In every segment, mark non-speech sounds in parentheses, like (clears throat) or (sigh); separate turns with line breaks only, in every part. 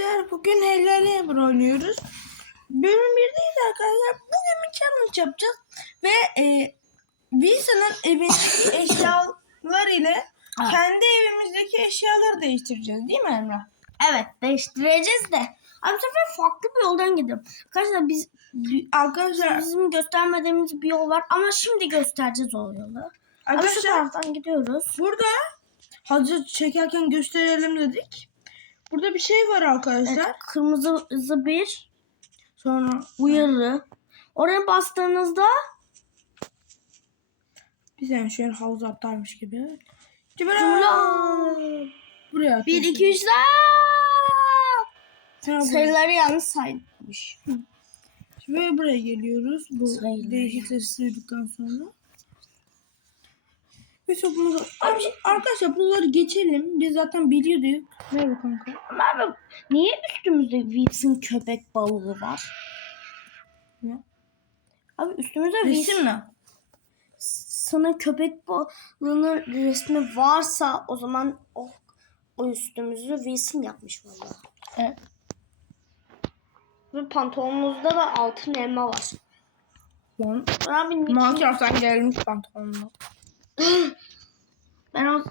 arkadaşlar. Bugün Helal Emir oynuyoruz. Bölüm 1'deyiz arkadaşlar. Bugün bir challenge yapacağız. Ve e, Wilson'ın evindeki (laughs) eşyalar ile kendi evimizdeki eşyaları değiştireceğiz. Değil mi Emrah?
Evet değiştireceğiz de. Abi bu sefer farklı bir yoldan gidelim. Arkadaşlar biz bi-
Arkadaşlar,
bizim göstermediğimiz bir yol var ama şimdi göstereceğiz o yolu. Abi şu
arkadaşlar
taraftan gidiyoruz.
burada hazır çekerken gösterelim dedik. Burada bir şey var arkadaşlar.
Evet, kırmızı bir
Sonra
uyarı. Oraya bastığınızda
bir saniye şöyle havuza atlarmış gibi.
Cumla.
Buraya
1
atıyorsun.
2 3
Sonra buraya.
sayıları yanlış saymış.
Ve buraya geliyoruz. Bu
Sayılar
değişik sesi duyduktan sonra. Ve topumuzu... Abi, arkadaşlar bunları geçelim. Biz zaten biliyorduk. Merhaba kanka.
Abi niye üstümüzde Wilson köpek balığı var?
Ne?
Abi üstümüzde Wilson
Resim mi?
sana köpek balığının resmi varsa o zaman o, o üstümüzü Wilson yapmış valla.
Evet.
Ve pantolonumuzda da altın elma var.
Lan.
Abi niçin-
Minecraft'tan gelmiş pantolonla. (gasps)
ben o...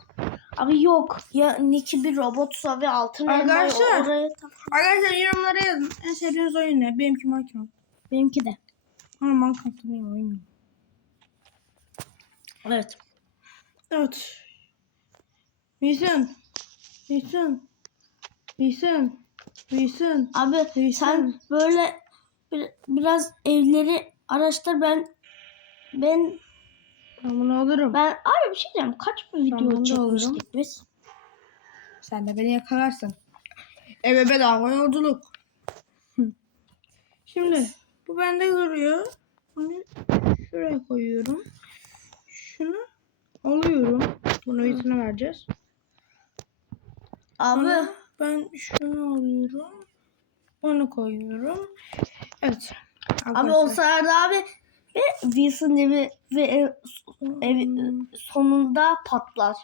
Abi yok. Ya Nicky bir robotsa ve altın elmayı
Arkadaşlar.
oraya tak.
Arkadaşlar yorumlara yazın. En sevdiğiniz oyun ne? Benimki Minecraft.
Benimki de.
Ama Minecraft'ta benim oyun.
Evet.
Evet. Wilson. Wilson. Wilson. Wilson.
Abi
Wilson.
sen böyle bir- biraz evleri araştır ben ben
Ben bunu alırım.
ben abi bir şey diyeceğim kaç bir video
bunu
çekmiştik biz?
Sen de beni yakalarsın. Eve bedava yolculuk. Şimdi bu bende duruyor. Bunu şuraya koyuyorum. Şunu alıyorum. Bunu Wilson'a vereceğiz.
Abi
Sonra ben şunu alıyorum. Onu koyuyorum. Evet.
Abi
Arkadaşlar.
o sırada abi ve Wilson evi ve ev, evi sonunda patlar.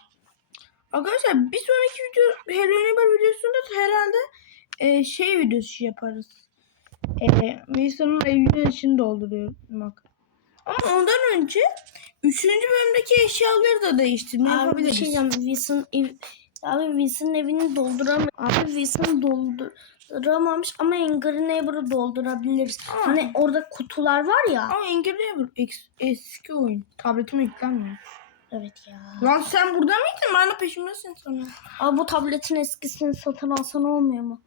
Arkadaşlar bir sonraki video Hello Neighbor videosunda herhalde e, şey videosu yaparız. E, Wilson'ın evinin içini doldurmak. Ama ondan önce 3. bölümdeki eşyaları da değiştirme
Abi bir şey diyeceğim. Wilson ev, abi Wilson evini dolduram abi Wilson dolduramamış ama Angry Neighbor'ı doldurabiliriz.
Aa.
Hani orada kutular var ya.
Ama Angry Neighbor es- eski oyun. Tabletime yüklenmiyor.
Evet ya.
Lan sen burada mıydın? Ben de peşimdesin sana.
Abi bu tabletin eskisini satın alsan olmuyor mu?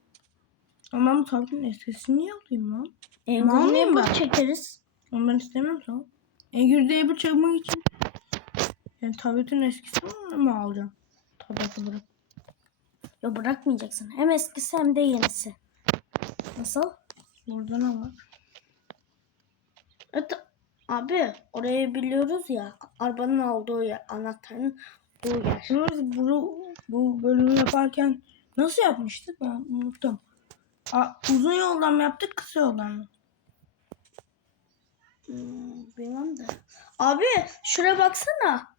Ama ben bu tabletin eskisini niye alayım lan?
Angry
almayayım
Neighbor çekeriz.
Onu ben istemem sana. Angry Neighbor çekmek için yani tabletin eskisini mi alacağım? Tableti bırak.
Ya bırakmayacaksın. Hem eskisi hem de yenisi. Nasıl?
Burada ne var?
Evet, abi orayı biliyoruz ya. Arabanın olduğu yer, anahtarın olduğu yer.
Şimdi bu, bu bölümü yaparken nasıl yapmıştık ben unuttum. Aa, uzun yoldan mı yaptık kısa yoldan mı?
Hmm, bilmem de. Abi şuraya baksana.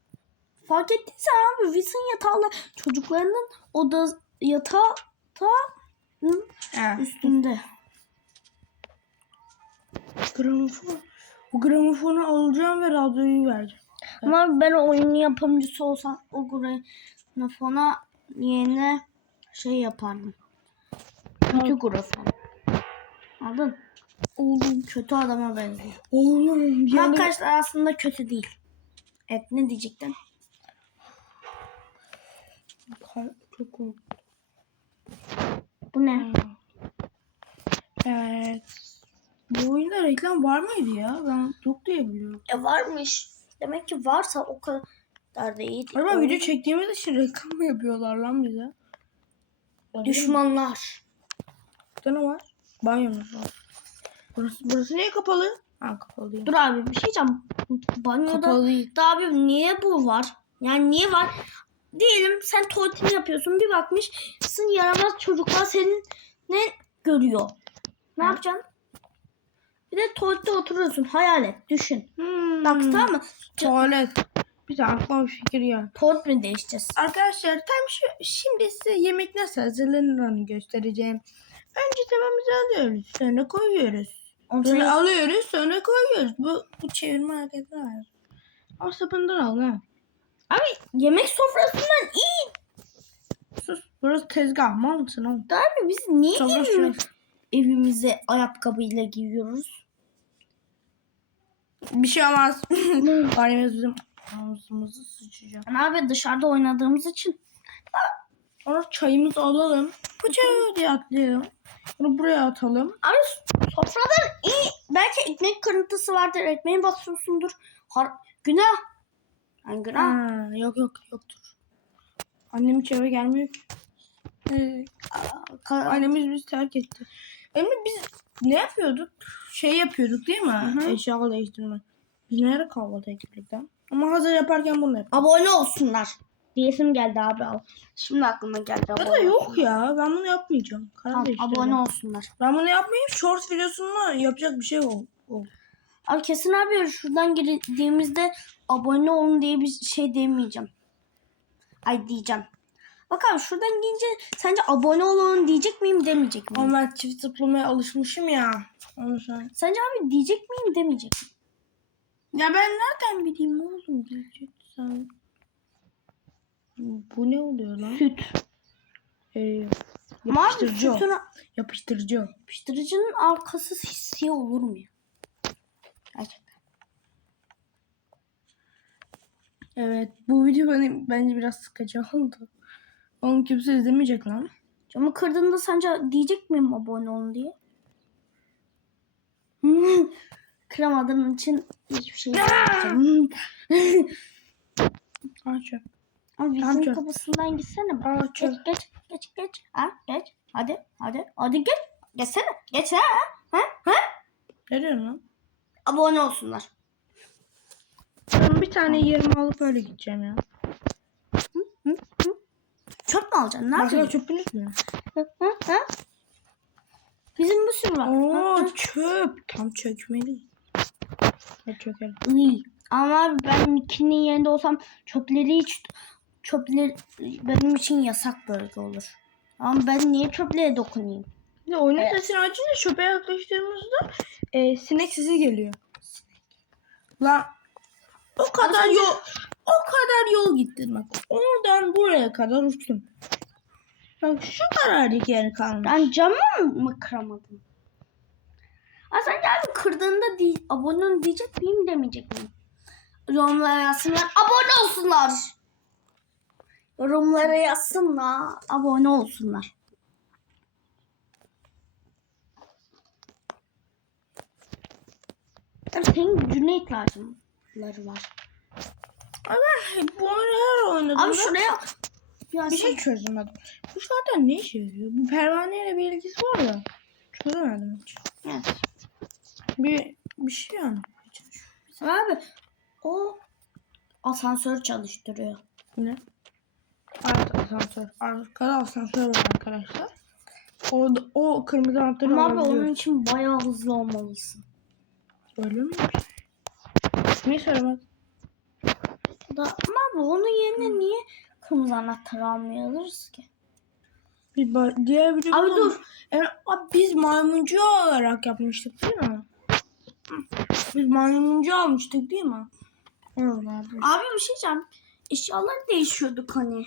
Fark ettiysen abi Wilson yatağıyla çocuklarının oda yatağı üstünde.
Gramofon. Bu gramofonu alacağım ve radyoyu vereceğim.
Ama ben o oyunun yapımcısı olsam o grafona yeni şey yapardım. Kötü grafon. Anladın? Oğlum kötü adama benziyor.
Oğlum yani...
Arkadaşlar aslında kötü değil. Evet ne diyecektin?
Çok korktum.
Bu ne?
Evet. Bu oyunda reklam var mıydı ya? Ben yok diye biliyorum.
E varmış. Demek ki varsa o kadar da iyi. değil.
Acaba video çektiğimiz için reklam mı yapıyorlar lan bize?
Düşmanlar.
Burada ne var? Banyomuz var. Burası, burası niye kapalı? Ha kapalı değil.
Dur abi bir şey diyeceğim. Banyoda
Kapalı
da abi niye bu var? Yani niye var? Diyelim sen tuvaletini yapıyorsun bir bakmışsın yaramaz çocuklar senin ne görüyor? Ne
Hı.
yapacaksın? Bir de tuvalette oturuyorsun hayal et düşün.
Hmm.
Bak tamam mı?
Tuvalet. Bir tane aklıma bir fikir ya.
Port mu değişeceğiz?
Arkadaşlar tam şu, şimdi size yemek nasıl hazırlanır onu göstereceğim. Önce tavamızı alıyoruz. Sonra koyuyoruz.
Onu
Sonra alıyoruz sonra koyuyoruz. Bu, bu çevirme hareketi var. Ama sapından al ha.
Abi yemek sofrasından iyi.
Sus. Burası tezgah. Mal mısın oğlum?
Abi biz niye
Sofra
evimiz, evimize ayakkabıyla giyiyoruz?
Bir şey olmaz. (laughs) Annemiz bizim ağzımızı sıçacak.
Abi dışarıda oynadığımız için
Sonra çayımızı alalım. Pıçı diye atlayalım. Bunu buraya atalım.
Abi sofradan iyi. Belki ekmek kırıntısı vardır. Ekmeği basıyorsundur. Har günah. Yani günah.
Ha, yok yok yoktur. Annem hiç eve gelmiyor. Ee, annemiz bizi terk etti. Emre biz ne yapıyorduk? Şey yapıyorduk değil mi?
hı.
Eşya değiştirme. Biz nereye kahvaltı lan? Ama hazır yaparken bunu yap.
Abone olsunlar. Diyesim geldi abi al. Şimdi aklıma geldi.
Ya
abone
da yok ya. Ben bunu yapmayacağım. Karar
Tamam, abone olsunlar.
Ben bunu yapmayayım. Short videosunda yapacak bir şey ol. ol.
Abi kesin abi şuradan girdiğimizde abone olun diye bir şey demeyeceğim. Ay diyeceğim. Bak abi şuradan gelince sence abone olun diyecek miyim demeyecek miyim?
Ben çift zıplamaya alışmışım ya. Onu sen.
Sence abi diyecek miyim demeyecek miyim?
Ya ben nereden bileyim oğlum diyecek sen. Bu ne oluyor lan?
Süt.
Ee,
abi
yapıştırıcı o.
sütün
Yapıştırıcı
yapıştırıcının arkası siyah olur mu ya? Gerçekten.
Evet bu video beni, bence biraz sıkıcı oldu. Oğlum kimse izlemeyecek lan.
Camı kırdığında sence diyecek miyim abone olun diye? (laughs) Kıramadığım için hiçbir şey demeyeceğim.
Aa (laughs) çöp. Tamam,
bizim
çöp.
kapısından gitsene.
Aa çöp.
Geç geç geç geç. Ha geç. Hadi hadi hadi geç. Geçsene. Geçsene. Ha? Ha?
Ne diyorsun lan?
Abone olsunlar.
Ben bir tane yerimi alıp öyle gideceğim ya.
Çöp mü alacaksın? Ne
Başka
yapacaksın?
çöpünüz mü?
Hı, hı, hı? Bizim bir sürü var. Hı,
Oo
hı.
çöp. Tam çökmeli. Hadi çökelim.
İyi. Ama ben ikinin yerinde olsam çöpleri hiç çöpler benim için yasak bölge olur. Ama ben niye çöplere dokunayım?
De oyunun
Evet.
sesini açınca çöpe yaklaştığımızda e, sinek sesi geliyor. Lan o kadar yol o kadar yol gittin bak. Oradan buraya kadar uçtum. Bak şu kadarcık yer kalmış.
Ben camı mı kıramadım? Ha sen abi kırdığında değil, abone diyecek miyim demeyecek miyim? Yorumlara yazsınlar. Abone olsunlar. Yorumlara yazsınlar. Abone olsunlar. Senin gücüne ihtiyacları var.
Ama bu her oynadığımda
Abi şuraya ya
bir şey çözemedim. Bu zaten ne işe yarıyor? Bu pervaneyle bir ilgisi var ya. Çözemedim hiç.
Evet.
Bir, bir şey yani.
Abi o asansör çalıştırıyor.
Ne? Evet asansör. Arkada asansör var arkadaşlar. Orada o kırmızı anahtarı
Ama abi onun için bayağı hızlı olmalısın.
Öyle mi? Niye söylemedin?
Da, ama abi onun yerine niye kırmızı anahtar almıyoruz ki?
Bir ba- diğer video
Abi dur.
Yani, abi biz maymuncu olarak yapmıştık değil mi? Biz maymuncu almıştık değil mi? Oralarda.
Abi bir şey diyeceğim. Eşyalar değişiyorduk hani.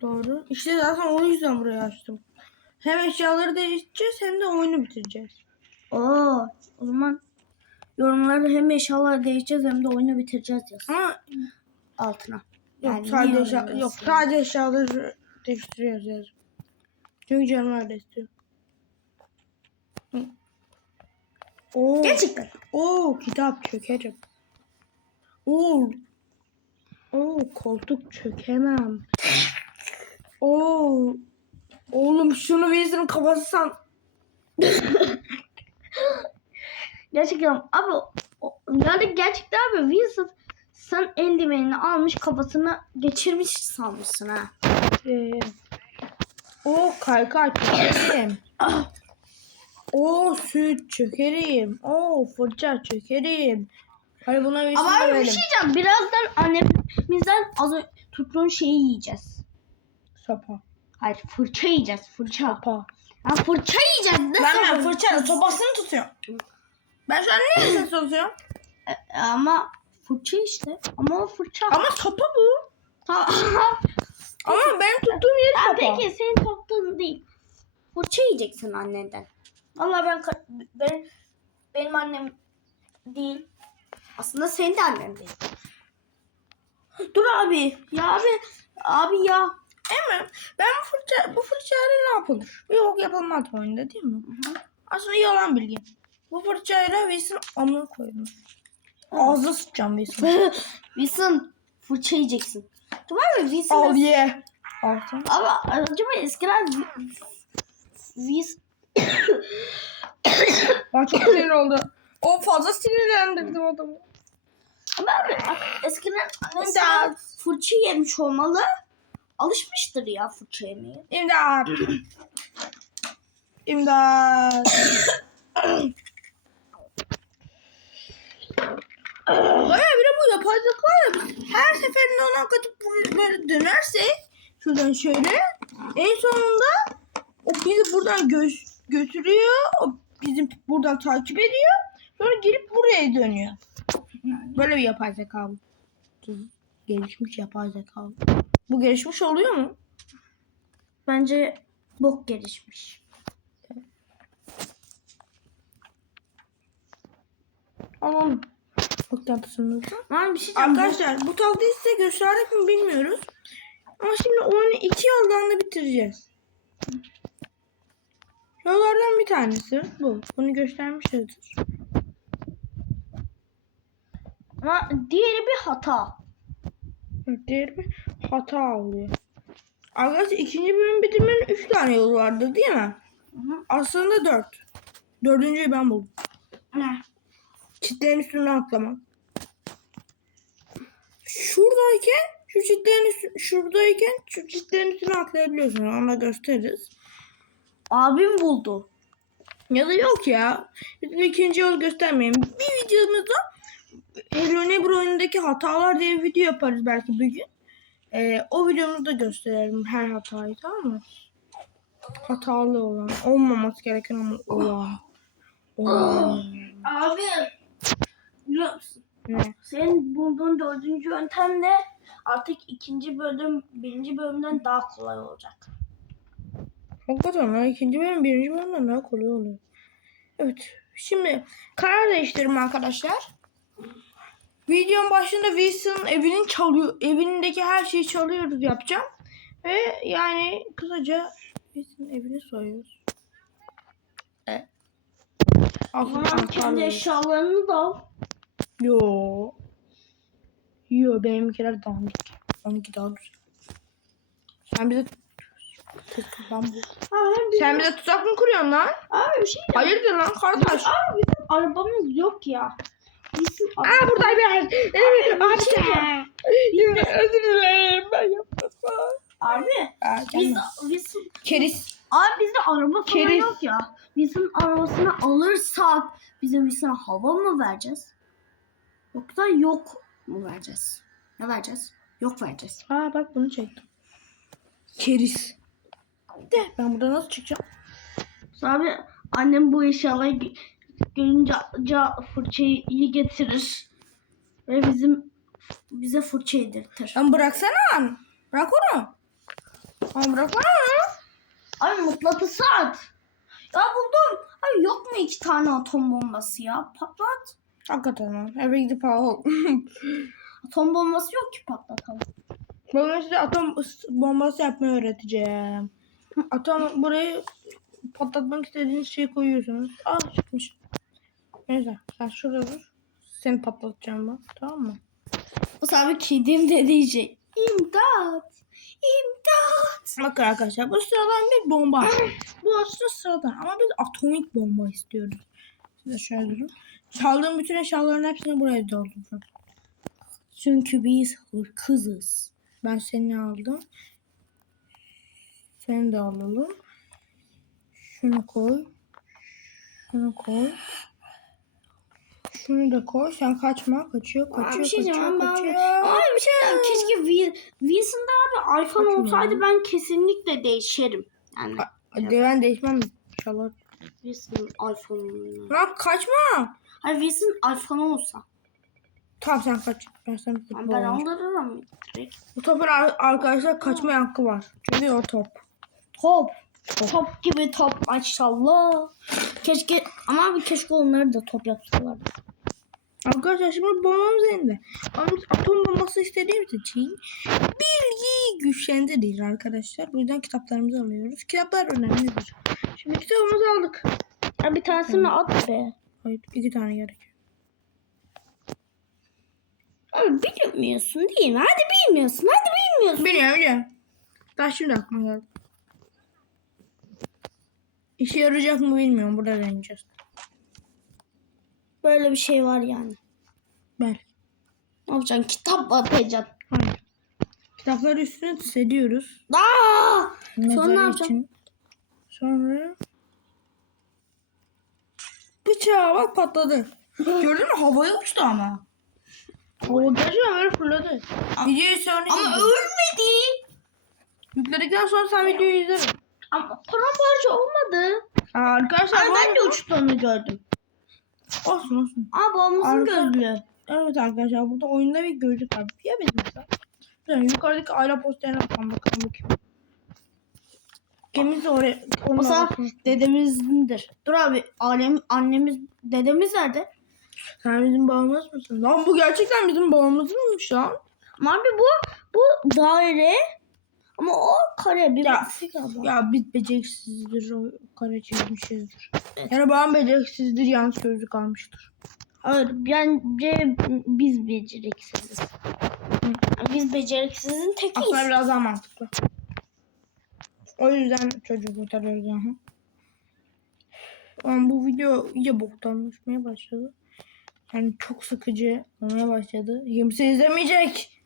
Doğru. İşte zaten o yüzden buraya açtım. Hem eşyaları değiştireceğiz hem de oyunu bitireceğiz.
Oo, yorumları hem eşyalar değişeceğiz hem de oyunu bitireceğiz yaz
Ama
altına.
yok
Yani
sadece eşya, yok sadece eşyaları değiştiriyoruz yazım. Çünkü canım öyle istiyor. Oo.
Gerçekten.
Oo kitap çökerim. Oo. Oo koltuk çökemem. Oo. Oğlum şunu Wilson'ın kafası san.
Gerçekten abi yani gerçekten abi Wilson sen eldivenini almış kafasına geçirmiş sanmışsın ha.
Ee, o kaykay çökerim. (coughs) O süt çökerim. O fırça çökerim. Hadi buna bir
Ama bir şey diyeceğim. Birazdan annemizden az önce tuttuğun şeyi yiyeceğiz.
Sopa.
Hayır fırça yiyeceğiz. Fırça.
Sopa.
Ha, fırça yiyeceğiz. Ne
Ben ben fırçanın sopasını tutuyorum. Ben şu an ne (clears throat) ses tutuyorum?
E, Ama fırça işte. Ama o fırça.
Ama sopa bu. Ama benim tuttuğum yer
Ha,
sopa.
peki senin taktığın değil. Fırça yiyeceksin annenden. Vallahi ben ka- ben benim annem değil. Aslında senin de annen değil. Dur abi. Ya abi. Abi ya.
Emre ben bu fırça, bu fırçayla ne yapılır? Yok yapılmaz bu oyunda değil mi? Aslında yalan bilgi. Bu fırçayla Wilson amına koyulur. Ağzına sıçacağım Wilson. (laughs)
Wilson fırça yiyeceksin. Tamam mı? Wilson.
Al ye. Al sen.
Ama acaba eskiden Wilson (coughs)
Ben çok sinir oldu. O fazla sinirlendirdim adamı.
Ama abi eskiden
İmdat.
fırça yemiş olmalı. Alışmıştır ya fırça yemeye.
İmdat. (coughs) İmdat. (coughs) Baya bir de bu yapaylık var ya biz her seferinde ona katıp böyle dönersek şuradan şöyle en sonunda o bizi buradan gö- götürüyor o bizi buradan takip ediyor sonra gelip buraya dönüyor. Böyle bir yapay zeka bu. Gelişmiş yapay zeka. Bu gelişmiş oluyor mu?
Bence bok gelişmiş.
Alalım. Bak tatlısınız.
Lan bir şey diyeceğim.
Arkadaşlar bu taktiği size gösterdik mi bilmiyoruz. Ama şimdi oyunu iki yoldan da bitireceğiz. Yollardan bir tanesi bu. Bunu göstermişizdir.
Ama diğeri bir hata.
Diğer bir hata oluyor. Arkadaşlar ikinci bölüm bitirmenin üç tane yolu vardı değil mi?
hı.
Aslında dört. Dördüncüyü ben buldum.
Ne?
Çitlerin üstüne atlamak. Şuradayken şu çitlerin üstü, şuradayken şu çitlerin üstüne atlayabiliyorsun. Onu da gösteririz.
Abim buldu.
Ya da yok ya. İkinci yol göstermeyelim. Bir videomuzda Hello oyunundaki hatalar diye bir video yaparız belki bir gün. Ee, o videomuzda gösterelim her hatayı tamam mı? Hatalı olan. Olmaması gereken ama olan. Olan.
Abi. Biliyor musun?
Ne?
Senin bulduğun dördüncü yöntem de artık ikinci bölüm birinci bölümden daha kolay olacak.
Hakikaten ha, ikinci bölüm birinci bölümden daha kolay oluyor. Evet. Şimdi karar değiştirdim arkadaşlar. Videonun başında Wilson'ın evinin çalıyor, evindeki her şeyi çalıyoruz yapacağım. Ve yani kısaca Wilson'ın evini soyuyoruz. Evet.
Zaman kendi eşyalarını da al.
Yo. Yo benimkiler dandik. Onunki daha güzel. Sen bize ben bu.
Abi,
Sen bize tuzak mı kuruyorsun lan?
abi bir şey
Hayırdır lan kardeş?
Abi bizim arabamız yok ya. Bizim
Aa buradayım ben. Evet abi
şey
sen. Özür dilerim ben yapmadım.
Abi
Aa,
biz, biz
Keriz.
abi bizde araba falan
Keriz.
yok ya. Bizim arabasını alırsak bizim Wilson'a hava mı vereceğiz? Yoksa yok mu vereceğiz? Ne vereceğiz? Yok vereceğiz.
Aa bak bunu çektim. Keriz. De ben buradan nasıl çıkacağım?
Abi annem bu gö- görünce fırçayı iyi getirir. Ve bizim bize fırça yedirtir.
Lan bıraksana. Bırak onu. Lan bıraksana onu.
Abi mıknatısı at. Ya buldum. Abi yok mu iki tane atom bombası ya? Patlat.
Hakikaten lan. Eve gidip al. (laughs)
Atom bombası yok ki patlatalım.
Bugün size atom bombası yapmayı öğreteceğim. Atom burayı patlatmak istediğiniz şeyi koyuyorsunuz. Aa çıkmış. Neyse sen şurada dur. Seni patlatacağım ben. Tamam mı?
Bu sefer kedim de diyecek. İmdat. İmdat.
Bakın arkadaşlar bu sıradan bir bomba. (laughs) bu aslında sıradan ama biz atomik bomba istiyoruz. Size şöyle durun. Çaldığım bütün eşyaların hepsini buraya dolduracağım. Çünkü biz kızız. Ben seni aldım. Seni de alalım. Şunu koy. Şunu koy. Şunu da koy. Sen kaçma. Kaçıyor,
Abi
kaçıyor,
bir şey
kaçıyor,
abi.
kaçıyor.
Ama bir şey diyeceğim. Keşke Wilson'da abi iPhone
Kaçma.
olsaydı ben kesinlikle değişirim. Yani
Hadi ben değişmem inşallah.
Wilson iPhone'u.
Lan kaçma.
Hayır Wilson iPhone olsa.
Tamam sen kaç. Ben sana futbol
ben
oynayacağım.
aldırırım direkt.
Bu topun ar- arkadaşlar kaçma hakkı var. Çünkü o top.
Top. Top gibi top maşallah. Keşke ama abi keşke onları da top yapsalardı.
Arkadaşlar şimdi bombamız elinde. Biz atom bombası istediğimiz için bilgiyi güçlendirir arkadaşlar. Bu yüzden kitaplarımızı alıyoruz. Kitaplar önemlidir. Şimdi kitabımızı aldık.
Ya bir tanesini at be.
Hayır iki tane gerek.
Ama bilmiyorsun değil mi? Hadi bilmiyorsun. Hadi bilmiyorsun.
Biliyorum biliyorum. Daha şimdi aklıma geldi. İşe yarayacak mı bilmiyorum. Burada deneyeceğiz.
Böyle bir şey var yani.
Belki.
Ne yapacaksın? Kitap atacaksın.
Hayır. Kitapları üstüne hissediyoruz.
Aa!
Mezarı
ne yapacaksın?
için. Sonra bıçağı bak patladı. Gördün mü havaya uçtu ama. O gerçekten böyle fırladı. Videoyu sonra
Ama ölmedi.
Yükledikten sonra sen videoyu izlerim.
Ama paramparça olmadı.
Aa, arkadaşlar bu
ben de
arada-
uçtuğunu gördüm.
Olsun olsun.
Aa babamızın
Arka-
gözlüğü.
Evet arkadaşlar burada oyunda bir gözlük var. Ya bizim mesela. Yani yukarıdaki aile posterine bakalım bakalım bakayım. Gemimiz oraya.
O
Onunla
zaman
bakalım.
dedemizindir. Dur abi alem, annemiz dedemiz nerede?
Sen bizim babamız mısın? Lan bu gerçekten bizim babamızmış lan.
Ama abi bu bu daire ama o kare bir
Ya,
bu.
Ya biz beceriksizdir o kare çizmişizdir. Yani babam beceriksizdir yanlış gözlük almıştır.
Hayır bence biz beceriksiziz. Biz beceriksizin tekiyiz.
Aslında biraz daha mantıklı. O yüzden çocuğu kurtarıyoruz aha. Ama bu video iyice boktanlaşmaya başladı. Yani çok sıkıcı olmaya başladı. Kimse izlemeyecek.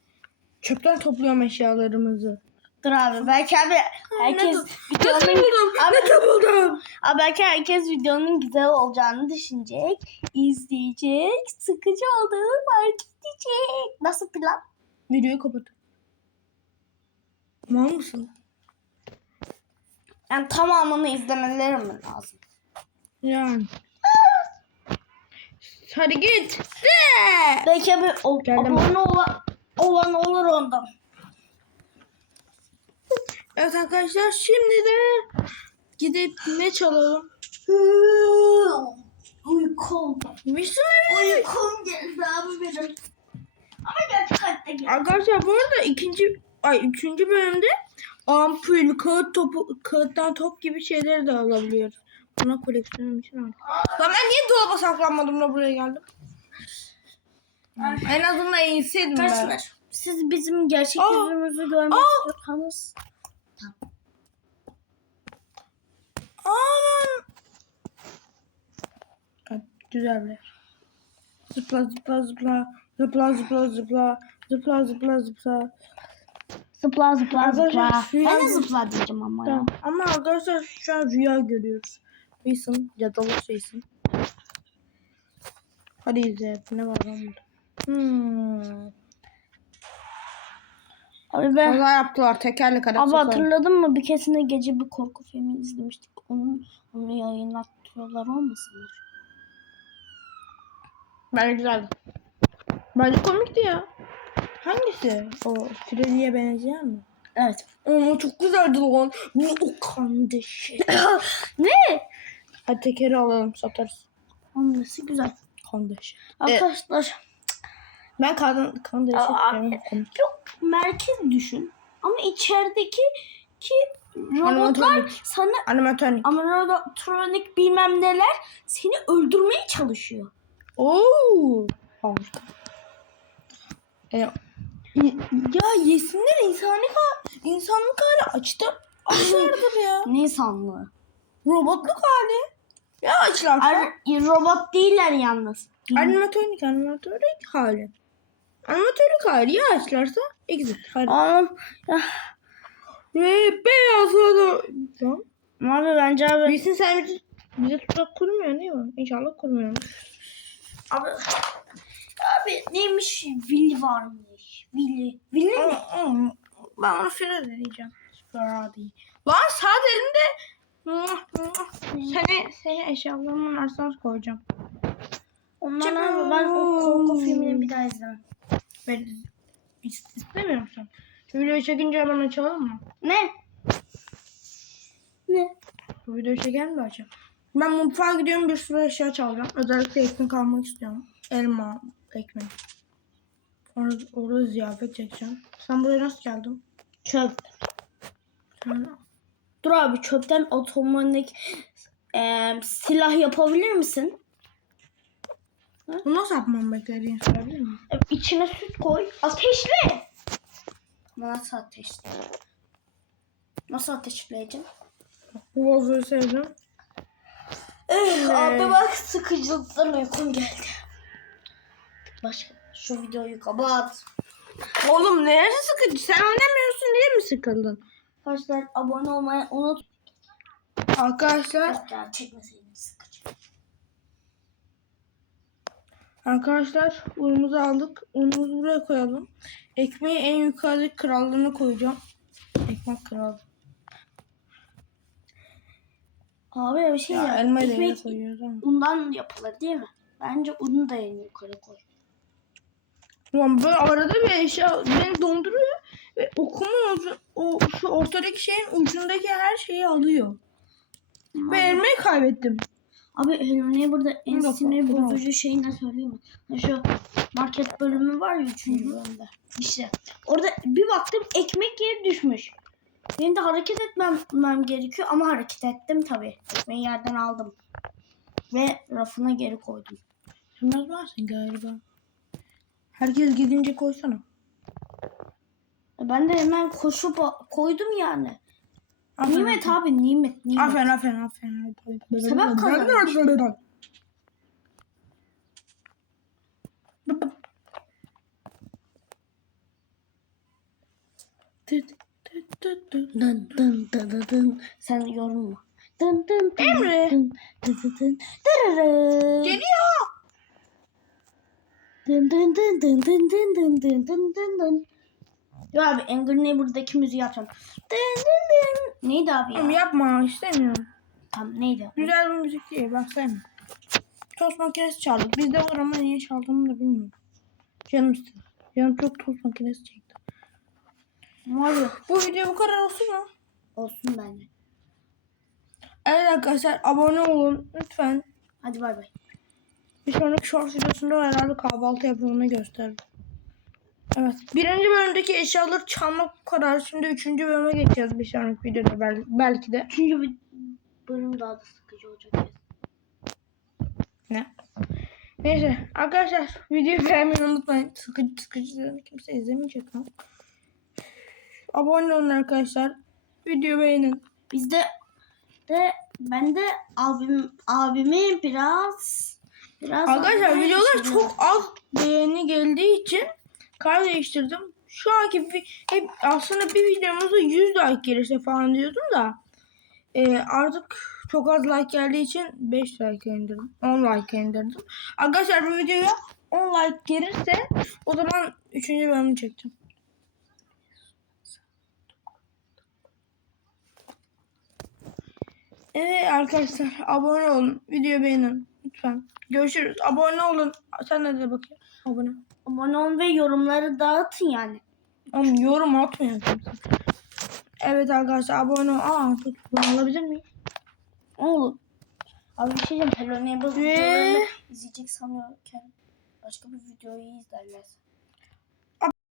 Çöpten topluyorum eşyalarımızı.
Dur abi belki abi herkes videonun abi,
buldum?
abi belki herkes videonun güzel olacağını düşünecek, izleyecek, sıkıcı olduğunu fark edecek. Nasıl plan?
Videoyu kapat. Mal mısın?
Yani tamamını izlemeleri mi lazım?
Yani. Hadi git.
Belki abi o,
Geldim.
abone olan, olan olur ondan.
Evet arkadaşlar şimdi de gidip ne çalalım?
Uykum.
Müslüm
Uykum geldi abi benim. Ama gerçekten geldi.
Arkadaşlar bu arada ikinci ay üçüncü bölümde ampul, kağıt topu, kağıttan top gibi şeyleri de alabiliyoruz. Buna koleksiyonum için aldım. Lan ben niye dolaba saklanmadım da buraya geldim? En azından iyisiydim ben.
Arkadaşlar siz bizim gerçek
Aa!
yüzümüzü görmek
Aa!
istiyorsanız
Aman. Evet, güzeller. Zıpla zıpla zıpla. Zıpla zıpla zıpla. Zıpla zıpla zıpla.
Zıpla zıpla
Arkadaşlar,
zıpla.
şu
Ben de zıpla diyeceğim ama ya.
Ama arkadaşlar şu an rüya görüyoruz. Wilson cadılı Wilson. Hadi izle. Ne var lan burada? Hmm.
Abi ben
Kaza yaptılar. Tekerlek arabası.
Abi hatırladın mı? Bir keresinde gece bir korku filmi izlemiştik. Onun onu yayınlatıyorlar olmasınlar?
Bence güzeldi. Bence komikti ya. Hangisi? O Freddy'ye benzeyen mi?
Evet.
Oo çok güzeldi lan. Bu o kardeşi. (coughs)
Ne?
Hadi tekeri alalım satarız.
Annesi güzel.
Kardeş.
Arkadaşlar
Ben kadın kardeşi.
Aa,
istiyorum. Komik.
yok merkez düşün. Ama içerideki ki robotlar sana
Animatronik.
animatronik bilmem neler seni öldürmeye çalışıyor.
Oo. Harika. E, i- ya yesinler insanlık insanlık hali açtı. Açlardır ya. (laughs)
Ne sandığı?
Robotluk hali. Ya açlarsa.
Ar- robot değiller yalnız.
Animatronik animatronik hali. Animatronik hali ya açlarsa exit. Hadi.
Ama
Ve beyaz adam.
Abi bence abi
Bilsin sen bizi, bize tuzak kurmuyor değil mi? İnşallah kurmuyor.
Abi, abi neymiş? Willy varmış. Willy. Willy mi?
Ben onu Ferrari diyeceğim. Ferrari. Lan saat elimde. Seni, seni eşyalarımın arasına koyacağım.
Ondan abi ben o korku filmini bir daha izlemem.
Ben is- istemiyor musun? Videoyu çekince hemen açalım mı?
Ne? Ne?
Bu videoyu çeker mi açalım? Ben mutfağa gidiyorum bir sürü eşya çalacağım. Özellikle ekmek almak istiyorum. Elma, ekmek. Orada, orada ziyafet çekeceğim. Sen buraya nasıl geldin?
Çöp.
Sen
Dur abi çöpten otomatik eee, silah yapabilir misin?
bunu nasıl yapmamı beklediğini sorabilir miyim?
E, İçine süt koy. Ateşle. Nasıl ateşle? Nasıl ateşleyeceğim?
Bu bozuyu sevdim.
Eh, abi bak sıkıcılıktan uykum geldi. Başka şu videoyu kapat.
Oğlum neresi sıkıcı? Sen oynamıyorsun diye mi sıkıldın?
Arkadaşlar abone olmayı unut.
Arkadaşlar,
çekmeseydin sıkıcı.
arkadaşlar unumuzu aldık. Unumuzu buraya koyalım. Ekmeği en yukarıdaki krallığına koyacağım. Ekmek kralı.
Abi bir şey
Ya
ya.
yere
ekmek
koyuyoruz ama.
undan yapılır değil mi? Bence unu da en yukarı koy.
Ulan böyle arada bir eşya beni donduruyor ve okuma ucu, o şu ortadaki şeyin ucundaki her şeyi alıyor. Ve elmayı kaybettim.
Abi Helena burada en
da
sinir bozucu şey ne söyleyeyim mi? Şu market bölümü var ya 3. bölümde. İşte orada bir baktım ekmek yeri düşmüş. Benim de hareket etmem gerekiyor ama hareket ettim tabii. Ekmeği yerden aldım. Ve rafına geri koydum.
Biraz varsın galiba. Herkes gidince koysana.
E Ben de hemen koşup koydum yani.
Aferin.
Nimet abi nimet nimet.
Aferin aferin aferin.
Sebep kazanmış. Dın dın dın dın dın. Sen yorulma. Dın dın dın
Emre.
dın dın dın.
Geliyor.
Dın dın dın dın dın dın dın dın dın dın dın. Ya abi Angry Neighbor'daki müziği yapacağım. Dın dın dın. Neydi abi
Oğlum
ya?
yapma istemiyorum.
Tamam neydi?
Güzel bir müzik değil bak sevmiyorum. Tost makinesi çaldık. Bizde var ama niye çaldığımı da bilmiyorum. Canım istedi. Canım çok tost makinesi çekti.
Mario.
Bu video bu kadar olsun mu?
Olsun bence.
Evet arkadaşlar abone olun lütfen.
Hadi bay bay.
Bir sonraki short videosunda herhalde kahvaltı yapımını gösteririm. Evet. Birinci bölümdeki eşyaları çalmak bu kadar. Şimdi üçüncü bölüme geçeceğiz bir sonraki videoda bel- belki de.
Üçüncü bölüm daha da sıkıcı olacak.
Ne? Neyse arkadaşlar videoyu beğenmeyi unutmayın. Sıkıcı sıkıcı kimse izlemeyecek mi? Abone olun arkadaşlar. Video beğenin.
Bizde de ben de abim abimi biraz biraz
Arkadaşlar videolar çok az beğeni geldiği için karar değiştirdim. Şu anki vi- hep aslında bir videomuza 100 like gelirse falan diyordum da e, artık çok az like geldiği için 5 like indirdim. 10 like indirdim. Arkadaşlar bu videoya 10 like gelirse o zaman 3. bölümü çekeceğim. Evet arkadaşlar abone olun. Video beğenin lütfen. Görüşürüz. Abone olun. Sen de de bakayım. Abone.
abone olun ve yorumları dağıtın yani.
Oğlum yorum kimse. Evet arkadaşlar abone ol. Aa. Bunu alabilir miyim?
Oğlum. Abi bir şey diyeceğim. Hello Neighbor videolarını izleyecek sanıyorken başka bir videoyu izlerler.